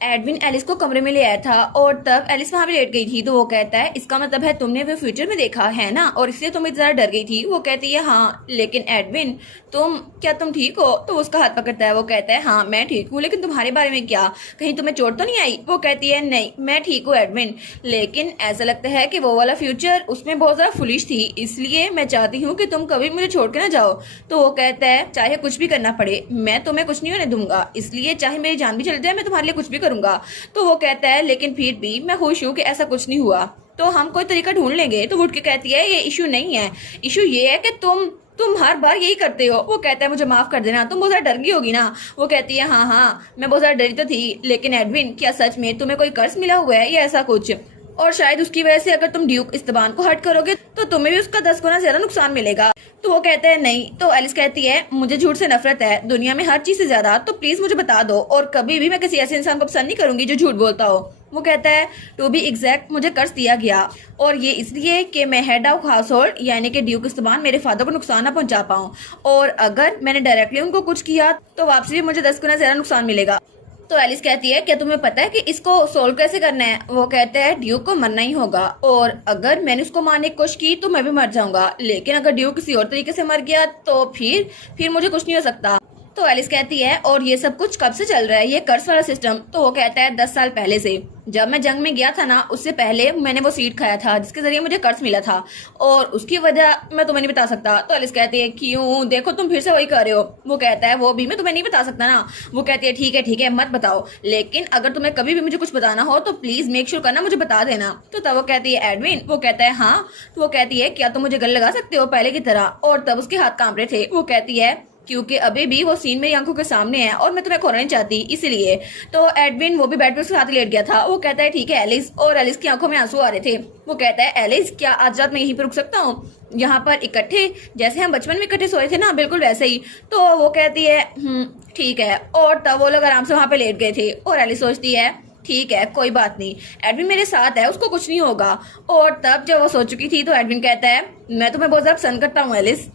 Edwin Alice को कमरे में ले आया था और तब एलिस वहां पे लेट गई थी। तो वो कहता है इसका मतलब है तुमने वो फ्यूचर में देखा है ना, और इसलिए तुम इतना डर गई थी। वो कहती है हाँ, लेकिन एडविन तुम ठीक हो? तो उसका हाथ पकड़ता है। वो कहता है हाँ मैं ठीक हूँ, लेकिन तुम्हारे बारे में क्या, कहीं तुम्हें चोट तो नहीं आई? वो कहती है नहीं मैं ठीक हूँ एडविन, लेकिन ऐसा लगता है कि वो वाला फ्यूचर उसमें बहुत ज्यादा फुलिश थी, इसलिए मैं चाहती हूँ कि तुम कभी मुझे छोड़ के ना जाओ। तो वो कहता है चाहे कुछ भी करना पड़े मैं तुम्हें कुछ नहीं होने दूंगा, इसलिए चाहे मेरी जान भी चली जाए मैं तुम्हारे लिए कुछ भी करूंगा। तो वो कहता है लेकिन फिर भी मैं खुश हूँ कि ऐसा कुछ नहीं हुआ, तो हम कोई तरीका ढूंढ लेंगे। तो वो उठ के कहती है ये इशू नहीं है, इशू ये है कि तुम हर बार यही करते हो। वो कहता है मुझे माफ कर देना, तुम बहुत ज्यादा डर गई होगी ना। वो कहती है हाँ हाँ मैं बहुत ज्यादा डरी तो थी, लेकिन एडविन क्या सच में तुम्हें कोई कर्ज मिला हुआ है या ऐसा कुछ, और शायद उसकी वजह से अगर तुम ड्यूक इस्तबान को हर्ट करोगे तो तुम्हें भी उसका 10 गुना ज्यादा नुकसान मिलेगा। तो वो कहता है नहीं। तो एलिस कहती है मुझे झूठ से नफरत है दुनिया में हर चीज से ज्यादा, तो प्लीज मुझे बता दो, और कभी भी मैं किसी ऐसे इंसान को पसंद नहीं करूंगी जो झूठ बोलता हो। वो कहता है टू बी एग्जैक्ट मुझे कर्ज दिया गया, और ये इसलिए कि मैं हेड ऑफ हाउस होल्ड यानी कि ड्यूक इस्तबान मेरे फादर को नुकसान ना पहुंचा पाऊं, और अगर मैंने डायरेक्टली उनको कुछ किया तो वापसी भी मुझे 10 गुना ज्यादा नुकसान मिलेगा। तो एलिस कहती है क्या तुम्हें पता है कि इसको सोल्व कैसे करना है? वो कहता है ड्यूक को मरना ही होगा, और अगर मैंने उसको मारने की कोशिश की तो मैं भी मर जाऊंगा, लेकिन अगर ड्यूक किसी और तरीके से मर गया तो फिर मुझे कुछ नहीं हो सकता। तो एलिस कहती है और ये सब कुछ कब से चल रहा है, ये कर्ज वाला सिस्टम? तो वो कहता है 10 साल पहले से, जब मैं जंग में गया था ना उससे पहले मैंने वो सीड खाया था जिसके जरिए मुझे कर्ज मिला था, और उसकी वजह मैं तुम्हें नहीं बता सकता। तो एलिस कहती है क्यों, देखो तुम फिर से वही कर रहे हो। वो कहता है वो भी मैं तुम्हें नहीं बता सकता ना। वो कहती है ठीक है मत बताओ, लेकिन अगर तुम्हें कभी भी मुझे कुछ बताना हो तो प्लीज मेक श्योर करना मुझे बता देना। तो तब वो कहती है एडविन? वो कहता है हाँ। तो वो कहती है क्या तुम मुझे गले लगा सकते हो पहले की तरह? और तब उसके हाथ कांप रहे थे। वो कहती है क्योंकि अभी भी वो सीन मेरी आंखों के सामने है और मैं तुम्हें खोना नहीं चाहती इसलिए। तो एडविन वो भी बेड पे उसके साथ लेट गया था। वो कहता है ठीक है एलिस, और एलिस की आंखों में आंसू आ रहे थे। वो कहता है एलिस क्या आज रात मैं यहीं पर रुक सकता हूँ, यहाँ पर इकट्ठे, जैसे हम बचपन में इकट्ठे सोए थे ना बिल्कुल वैसे ही। तो वो कहती है ठीक है, और तब वो लोग आराम से वहां पे लेट गए थे, और एलिस सोचती है ठीक है कोई बात नहीं, एडविन मेरे साथ है उसको कुछ नहीं होगा। और तब जब वो सो चुकी थी तो एडविन कहता है मैं तुम्हें बहुत ज्यादा पसंद करता हूँ एलिस।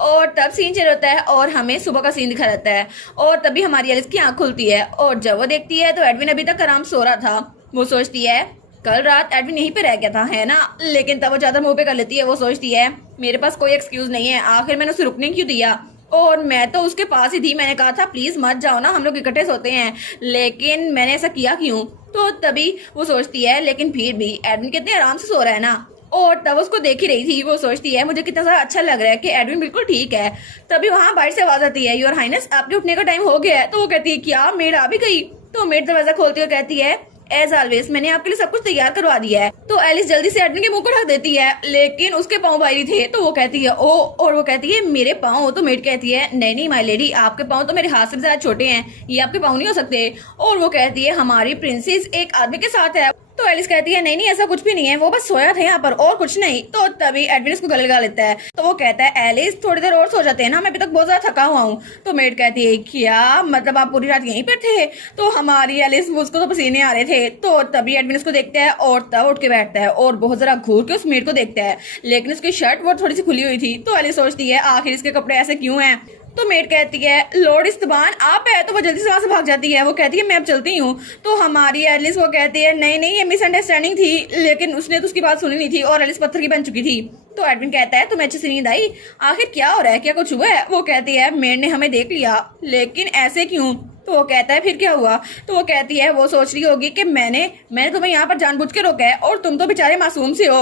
और तब सीन चल होता है और हमें सुबह का सीन दिखा जाता है, और तभी हमारी एलिस की आंख खुलती है, और जब वो देखती है तो एडविन अभी तक आराम सो रहा था। वो सोचती है कल रात एडविन यहीं पे रह गया था है ना, लेकिन तब वो चादर मुंह पे कर लेती है। वो सोचती है मेरे पास कोई एक्सक्यूज नहीं है, आखिर मैंने उसे रुकने क्यों दिया, और मैं तो उसके पास ही थी, मैंने कहा था प्लीज मत जाओ ना, हम लोग इकट्ठे सोते हैं, लेकिन मैंने ऐसा किया क्यों? तो तभी वो सोचती है लेकिन फिर भी एडविन कितने आराम से सो रहा है ना, और तब उसको देख ही रही थी। वो सोचती है मुझे कितना सारा अच्छा लग रहा है कि एडविन बिल्कुल ठीक है। तभी वहां बाहर से आवाज आती है योर हाइनेस आपके उठने का टाइम हो गया है। तो वो कहती है क्या मेड आ भी गई? तो मेड दरवाजा खोलती है और कहती है एज ऑलवेज मैंने आपके लिए सब कुछ तैयार करवा दिया है। तो एलिस जल्दी से एडविन के मुंह को ढक देती है, लेकिन उसके पाँव भारी थे। तो वो कहती है ओ, और वो कहती है मेरे पाँव? तो मेड कहती है नहीं माय लेडी, आपके पाँव तो मेरे हाथ से ज्यादा छोटे हैं, ये आपके पाँव नहीं हो सकते। और वो कहती है हमारी प्रिंसेस एक आदमी के साथ है। तो एलिस कहती है नहीं ऐसा कुछ भी नहीं है, वो बस सोया था यहाँ पर और कुछ नहीं। तो तभी एडविन उसको गले लगा लेता है। तो वो कहता है एलिस थोड़ी देर और सो जाते हैं ना, मैं अभी तक बहुत ज्यादा थका हुआ हूँ। तो मेड कहती है क्या मतलब आप पूरी रात यहीं पर थे? तो हमारी एलिस उसको तो पसीने आ रहे थे। तो तभी एडविन उसको देखता है और तब उठ के बैठता है और बहुत जरा घूर के उस मेड को देखता है, लेकिन उसकी शर्ट वो थोड़ी सी खुली हुई थी। तो एलिस सोचती है आखिर इसके कपड़े ऐसे क्यों हैं? तो मेड कहती है लॉर्ड इस्तबान आप है। तो वो जल्दी से वहां से भाग जाती है। वो कहती है मैं अब चलती हूँ। तो हमारी एलिस वो कहती है नहीं ये मिसअंडरस्टैंडिंग थी, लेकिन उसने तो उसकी बात सुनी नहीं थी और एलिस पत्थर की बन चुकी थी। तो एडविन कहता है तुम्हें अच्छे से नींद आई? आखिर क्या हो रहा है, क्या कुछ हुआ है? वो कहती है मेड ने हमें देख लिया, लेकिन ऐसे क्यों? तो वो कहता है फिर क्या हुआ? तो वो कहती है वो सोच रही होगी कि मैंने तुम्हें यहाँ पर जानबूझ के रोका है, और तुम तो बेचारे मासूम से हो,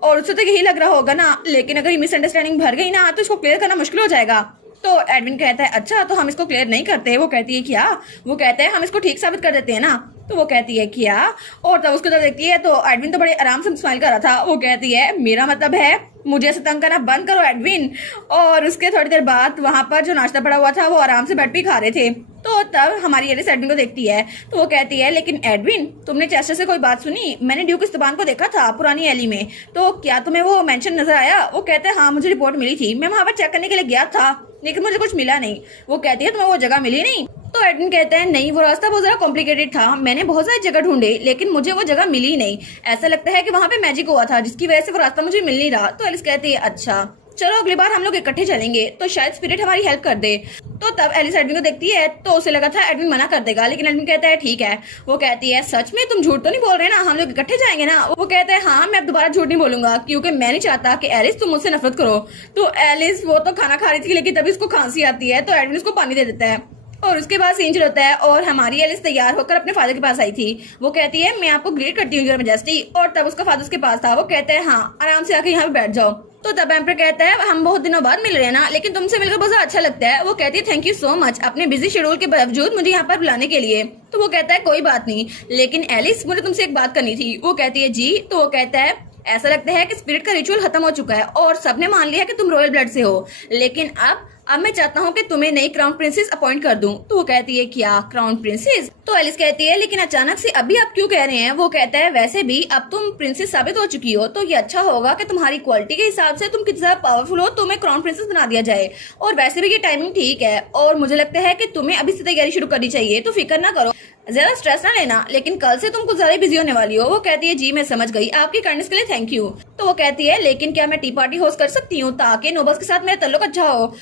और उससे तो यही लग रहा होगा ना, लेकिन अगर ये मिसअंडरस्टैंडिंग भर गई ना तो इसको क्लियर करना मुश्किल हो जाएगा। तो एडविन कहता है अच्छा तो हम इसको क्लियर नहीं करते? वो कहती है क्या? वो कहता है हम इसको ठीक साबित कर देते हैं ना। तो वो कहती है क्या? और तब उसको जब देखती है तो एडविन तो बड़े आराम से स्माइल कर रहा था। वो कहती है मेरा मतलब है मुझे ऐसे तंग करना बंद करो एडविन। और उसके थोड़ी देर बाद वहां पर जो नाश्ता पड़ा हुआ था वो आराम से बेड पे खा रहे थे। तो तब हमारी एलिस एडविन को देखती है। तो वो कहती है लेकिन एडविन तुमने चेस्टर से कोई बात सुनी? मैंने ड्यूक इस्तबान को देखा था पुरानी एली में, तो क्या तुम्हें वो मेंशन नजर आया? वो कहते हैं हाँ मुझे रिपोर्ट मिली थी, मैं वहां पर चेक करने के लिए गया था, लेकिन मुझे कुछ मिला नहीं। वो कहती है तुम्हें वो जगह मिली नहीं? तो एडविन कहता है नहीं वो रास्ता बहुत ज्यादा कॉम्प्लिकेटेड था, मैंने बहुत सारी जगह ढूंढे लेकिन मुझे वो जगह मिली नहीं, ऐसा लगता है कि वहां पे मैजिक हुआ था जिसकी वजह से वो रास्ता मुझे मिल नहीं रहा। तो एलिस कहती है अच्छा चलो अगली बार हम लोग इकट्ठे चलेंगे तो शायद स्पिरिट हमारी हेल्प कर दे। तो तब एलिस एडविन को देखती है तो उसे लगा था एडविन मना कर देगा, लेकिन एडविन कहता है ठीक है। वो कहती है सच में तुम झूठ तो नहीं बोल रहे ना, हम लोग इकट्ठे जाएंगे ना। वो कहता है हाँ मैं अब दोबारा झूठ नहीं बोलूंगा, क्योंकि मैं नहीं चाहता कि एलिस तुम मुझसे नफरत करो। तो एलिस वो तो खाना खा रही थी, लेकिन तभी उसको खांसी आती है तो एडविन उसको पानी दे देता है और उसके बाद सीन होता है और हमारी एलिस तैयार होकर अपने फादर के पास आई थी। वो कहती है मैं आपको ग्रेट करती हूँ योर मैजेस्टी, और तब उसका फादर उसके पास था। वो कहता है हाँ आराम से आके यहाँ पे बैठ जाओ। तो तब एम्पर कहता है हम बहुत दिनों बाद मिल रहे हैं ना, लेकिन तुमसे मिलकर बहुत अच्छा लगता है। वो कहती है थैंक यू सो मच अपने बिजी शेड्यूल के बावजूद मुझे यहाँ पर बुलाने के लिए। तो वो कहता है कोई बात नहीं, लेकिन एलिस मुझे तुमसे एक बात करनी थी। वो कहती है जी। तो वो कहता है ऐसा लगता है कि स्पिरिट का रिचुअल खत्म हो चुका है और सबने मान लिया कि तुम रॉयल ब्लड से हो, लेकिन अब मैं चाहता हूँ कि तुम्हें नई क्राउन प्रिंसेस अपॉइंट कर दूं। तो वो कहती है क्या क्राउन प्रिंसेस? तो एलिस कहती है लेकिन अचानक से अभी आप क्यों कह रहे हैं? वो कहता है वैसे भी अब तुम प्रिंसेस साबित हो चुकी हो, तो ये अच्छा होगा कि तुम्हारी क्वालिटी के हिसाब से तुम कितना ज्यादा पावरफुल हो तुम्हें क्राउन प्रिंसेस बना दिया जाए। और वैसे भी ये टाइमिंग ठीक है और मुझे लगता है कि तुम्हें अभी से तैयारी शुरू करनी चाहिए, तो फिक्र ना करो, ज्यादा स्ट्रेस ना लेना, लेकिन कल से तुम कुछ ज्यादा बिजी होने वाली हो। वो कहती है जी मैं समझ गई, आपकी काइंडनेस के लिए थैंक यू। तो वो कहती है लेकिन क्या मैं टी पार्टी होस्ट कर सकती हूँ ताकि नोबल्स के साथ मेरा ताल्लुक अच्छा हो?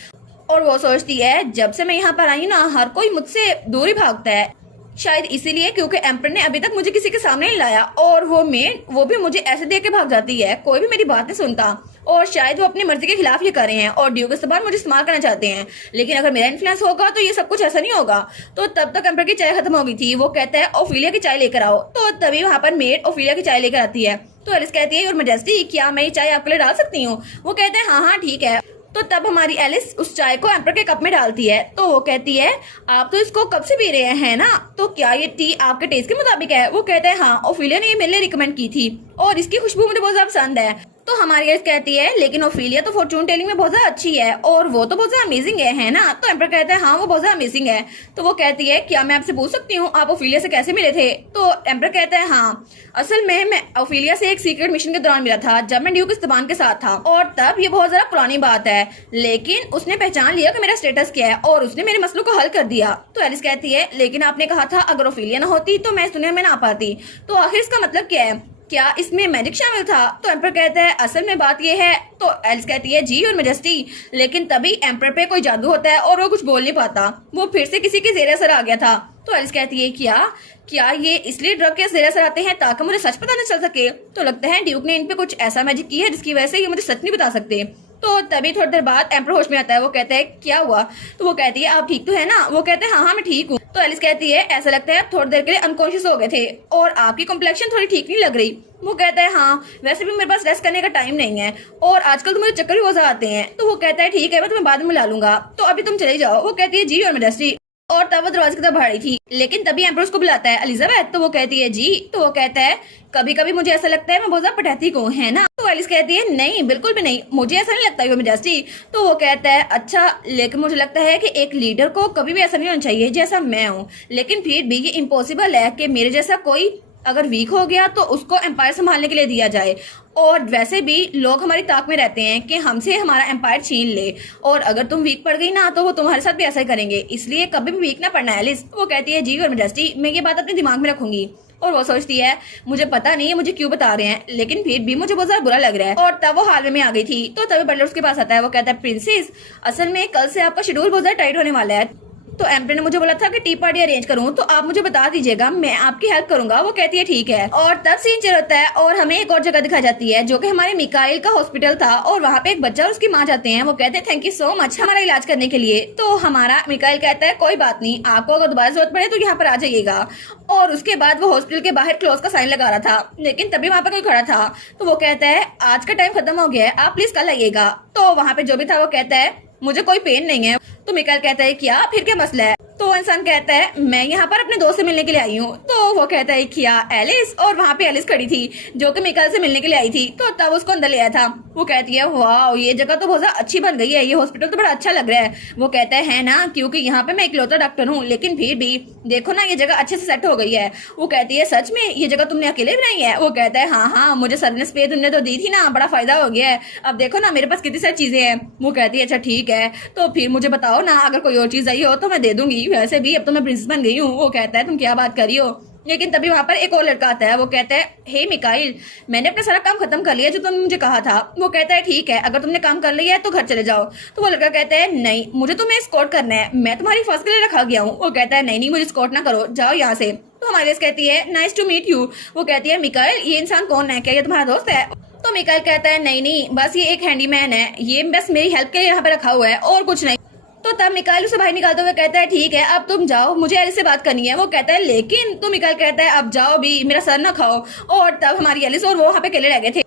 और वो सोचती है जब से मैं यहाँ पर आई ना हर कोई मुझसे दूर ही भागता है, शायद इसीलिए क्योंकि एम्पर ने अभी तक मुझे किसी के सामने नहीं लाया, और वो भी मुझे ऐसे देख के भाग जाती है, कोई भी मेरी बात नहीं सुनता, और शायद वो अपनी मर्जी के खिलाफ ये कर रहे हैं और ड्यूक इस बार मुझे इस्तेमाल करना चाहते हैं, लेकिन अगर मेरा इन्फ्लुएंस होगा तो ये सब कुछ ऐसा नहीं होगा। तो तब तक एम्पर की चाय खत्म हो गई थी। वो कहता है ओफिलिया की चाय लेकर आओ। तो तभी वहाँ पर मेड ओफिलिया की चाय लेकर आती है। तो एलिस कहती है योर मैजेस्टी क्या मैं ये चाय आपके लिए डाल सकती हूँ? वो कहते हैं हाँ हाँ ठीक है। तो तब हमारी एलिस उस चाय को एम्पर के कप में डालती है। तो वो कहती है आप तो इसको कब से पी रहे हैं ना, तो क्या ये टी आपके टेस्ट के मुताबिक है? वो कहते हैं हाँ ओफिलिया ने ये मेरे लिए रिकमेंड की थी और इसकी खुशबू मुझे बहुत ज्यादा पसंद है। तो हमारी एलिस कहती है लेकिन ओफिलिया तो फॉर्चून टेलिंग में बहुत ज्यादा अच्छी है और वो तो बहुत ज्यादा अमेजिंग है ना? तो एम्पर कहता है हाँ वो बहुत ज्यादा अमेजिंग है। तो वो कहती है क्या मैं आपसे पूछ सकती हूँ आप ओफिलिया से कैसे मिले थे? तो एम्पर कहता है हाँ असल में मैं ओफिलिया से एक सीक्रेट मिशन के दौरान मिला था जब मैं ड्यूक इस्ताबान के साथ था, और तब ये बहुत ज्यादा पुरानी बात है, लेकिन उसने पहचान लिया कि मेरा स्टेटस क्या है और उसने मेरे मसलों को हल कर दिया। तो एलिस कहती है लेकिन आपने कहा था अगर ओफिलिया न होती तो मैं इस दुनिया में ना पाती, तो आखिर इसका मतलब क्या है? क्या इसमें मैजिक शामिल था? तो एम्पर कहता है असल में बात ये है। तो एलिस कहती है जी और मैजेस्टी, लेकिन तभी एम्पर पे कोई जादू होता है और वो कुछ बोल नहीं पाता, वो फिर से किसी के जेर असर आ गया था। तो एलिस कहती है क्या क्या ये इसलिए ड्रग के जेर असर आते हैं ताकि मुझे सच पता न चल सके? तो लगता है ड्यूक ने इन पे कुछ ऐसा मैजिक किया है जिसकी वजह से ये मुझे सच नहीं बता सकते। तो तभी थोड़ी देर बाद एम्पर होश में आता है। वो कहता है क्या हुआ? तो वो कहती है आप ठीक तो है ना? वो कहते हैं हाँ हाँ मैं ठीक हूँ। तो एलिस कहती है ऐसा लगता है आप थोड़ी देर के लिए अनकॉन्शियस हो गए थे और आपकी कॉम्प्लेक्शन थोड़ी ठीक नहीं लग रही। वो कहता है हाँ वैसे भी मेरे पास रेस्ट करने का टाइम नहीं है और आजकल तो मुझे चक्कर भी बहुत ज्यादा आते हैं। तो वो कहता है ठीक है मैं तुम्हें बाद में मिला लूंगा, तो अभी तुम चले जाओ। वो कहती है जी और मैजेस्टी, और तब वो दरवाजे की तरफ बढ़ रही थी, लेकिन तभी एम्पर उसको बुलाता है एलिजाबेथ। तो वो कहती है जी। तो वो कहता है कभी कभी मुझे ऐसा लगता है मैं बहुत ज्यादा पटैतिक हूँ है ना? तो एलिस कहती है नहीं बिल्कुल भी नहीं, मुझे ऐसा नहीं लगता योर मैजेस्टी। तो वो कहता है अच्छा लेकिन मुझे लगता है कि एक लीडर को कभी भी ऐसा नहीं होना चाहिए जैसा मैं हूँ, लेकिन फिर भी ये इम्पॉसिबल है कि मेरे जैसा कोई अगर वीक हो गया तो उसको एम्पायर संभालने के लिए दिया जाए, और वैसे भी लोग हमारी ताक में रहते हैं कि हमसे हमारा एम्पायर छीन ले, और अगर तुम वीक पड़ गई ना तो वो तुम्हारे साथ भी ऐसा ही करेंगे, इसलिए कभी भी वीक ना पड़ना एलिस। वो कहती है जी और मैजेस्टी मैं ये बात अपने दिमाग में रखूंगी। और वो सोचती है मुझे पता नहीं है मुझे क्यों बता रहे हैं, लेकिन फिर भी मुझे बहुत ज्यादा बुरा लग रहा है। और तब वो हालवे में आ गई थी। तो तभी बटलर उसके पास आता है। वो कहता है प्रिंसेस असल में कल से आपका शेड्यूल बहुत ज्यादा टाइट होने वाला है, तो एम्पर ने मुझे बोला था कि टी पार्टी अरेंज करूं, तो आप मुझे बता दीजिएगा मैं आपकी हेल्प करूंगा। वो कहती है ठीक है। और तब सीन चल होता है और हमें एक और जगह दिखाई जाती है जो कि हमारे मिकाइल का हॉस्पिटल था, और वहाँ पे एक बच्चा और उसकी माँ जाते हैं। वो कहते हैं थैंक यू सो मच हमारा इलाज करने के लिए। तो हमारा मिकाइल कहता है कोई बात नहीं, आपको अगर दोबारा जरूरत पड़े तो यहाँ पर आ जाइएगा। और उसके बाद वो हॉस्पिटल के बाहर क्लोज का साइन लगा रहा था, लेकिन तभी वहाँ पर कोई खड़ा था। तो वो कहता है आज का टाइम खत्म हो गया है, आप प्लीज कल आइएगा। तो वहाँ पे जो भी था वो कहता है मुझे कोई पेन नहीं है। तो मिकाइल कहता है क्या फिर क्या मसला है? तो वो इंसान कहता है मैं यहाँ पर अपने दोस्त से मिलने के लिए आई हूँ। तो वो कहता है क्या एलिस? और वहाँ पे एलिस खड़ी थी जो कि मिकाइल से मिलने के लिए आई थी। तो तब उसको अंदर ले आया था। वो कहती है वाह ये जगह तो बहुत ज्यादा अच्छी बन गई है, ये हॉस्पिटल तो बड़ा अच्छा लग रहा है। वो कहता है ना क्योंकि यहाँ पे मैं इकलौता डॉक्टर हूँ, लेकिन फिर भी देखो ना ये जगह अच्छे से सेट हो गई है। वो कहती है सच में ये जगह तुमने अकेले बनाई है? वो कहता है हाँ हाँ मुझे सर ने स्पेस तुमने तो दी थी ना, बड़ा फायदा हो गया है, अब देखो ना मेरे पास कितनी सारी चीजें हैं। वो कहती है अच्छा ठीक है तो फिर मुझे बताओ ना अगर कोई और चीज आई हो तो मैं दे दूंगी, वैसे भी अब तो मैं प्रिंसेस बन गई हूँ। वो कहता है तुम क्या बात करी हो? लेकिन तभी वहां पर एक और लड़का आता है। वो कहता है, हे मिकाइल, मैंने अपना सारा काम खत्म कर लिया जो तुमने मुझे कहा था। वो कहता है, ठीक है, अगर तुमने काम कर लिया है तो घर चले जाओ। तो वो लड़का कहता है, नहीं, मुझे तुम्हें स्कॉट करना है, मैं तुम्हारी हिफाजत के लिए रखा गया हूँ। वो कहता है, नहीं नहीं, मुझे स्कॉट ना करो, जाओ यहाँ से। तो हमारी लिस कहती है, नाइस टू मीट यू। वो कहती है, मिकाइल, ये इंसान कौन है, क्या ये तुम्हारा दोस्त है? तो मिकाइल कहता है, नहीं नहीं, बस ये एक हैंडीमैन है, ये बस मेरी हेल्प के लिए यहाँ पे रखा हुआ है और कुछ नहीं। तो तब मिकाइल उसे बाहर निकालते हुए कहता है, ठीक है, अब तुम जाओ, मुझे एलिस से बात करनी है। वो कहता है, लेकिन तो मिकाइल कहता है, अब जाओ भी, मेरा सर ना खाओ। और तब हमारी एलिस और वो वहाँ पे अकेले रह गए थे।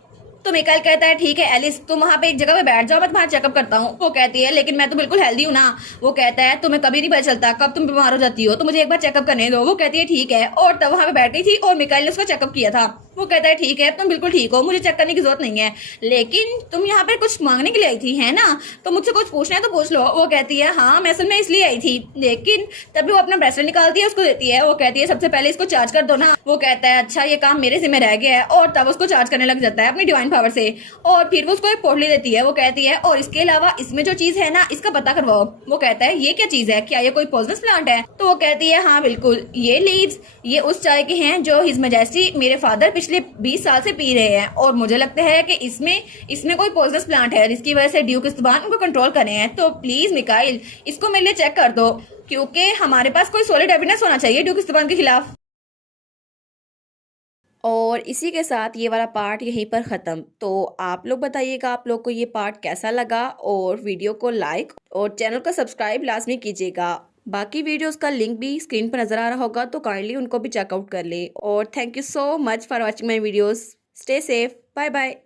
तो मिकाइल कहता है, ठीक है एलिस, तुम वहाँ पे एक जगह पे बैठ जाओ, मैं तुम्हारा चेकअप करता हूँ। वो कहती है, लेकिन मैं तो बिल्कुल हेल्दी हूँ ना। वो कहता है, तुम्हें कभी नहीं पता चलता कब तुम बीमार हो जाती हो, तो मुझे एक बार चेकअप करने दो। वो कहती है, ठीक है। और तब वहाँ पे बैठ गई थी और मिकाइल ने उसका चेकअप किया था। वो कहता है, ठीक है, तुम बिल्कुल ठीक हो, मुझे चेक करने की जरूरत नहीं है, लेकिन तुम यहाँ पे कुछ मांगने के लिए आई थी, है ना? तो मुझसे कुछ पूछना है तो पूछ लो। वो कहती है, हाँ, मैं असल में इसलिए आई थी। लेकिन तभी वो अपना ब्रेसलेट निकालती है, उसको देती है। वो कहती है, सबसे पहले इसको चार्ज कर दो ना। वो कहता है, अच्छा, ये काम मेरे जिम्मे रह गया है। और तब उसको चार्ज करने लग जाता है अपनी डिवाइन पावर से। और फिर वो उसको एक पोटली देती है। वो कहती है, और इसके अलावा इसमें जो चीज है ना, इसका पता करवाओ। वो कहता है, ये क्या चीज है, क्या ये कोई पॉइजनस प्लांट है? तो वो कहती है, हाँ बिल्कुल, ये लीव्स, ये उस चाय के हैं जो हिज मैजेस्टी मेरे फादर पिछले 20 साल से पी रहे हैं, और मुझे लगता है कि इसमें कोई पॉइजनस प्लांट है जिसकी वजह से ड्यूक इस जुबान को कंट्रोल कर रहे हैं। तो प्लीज मिकाइल, इसको मेरे लिए चेक कर दो, क्योंकि हमारे पास कोई सॉलिड एविडेंस होना चाहिए ड्यूक इस जुबान के खिलाफ। और इसी के साथ ये वाला पार्ट यहीं पर ख़त्म। तो आप लोग बताइएगा आप लोग को ये पार्ट कैसा लगा, और वीडियो को लाइक और चैनल को सब्सक्राइब लाजमी कीजिएगा। बाकी वीडियोस का लिंक भी स्क्रीन पर नज़र आ रहा होगा, तो काइंडली उनको भी चेकआउट कर ले। और thank you so much for watching my videos. Stay safe, bye bye.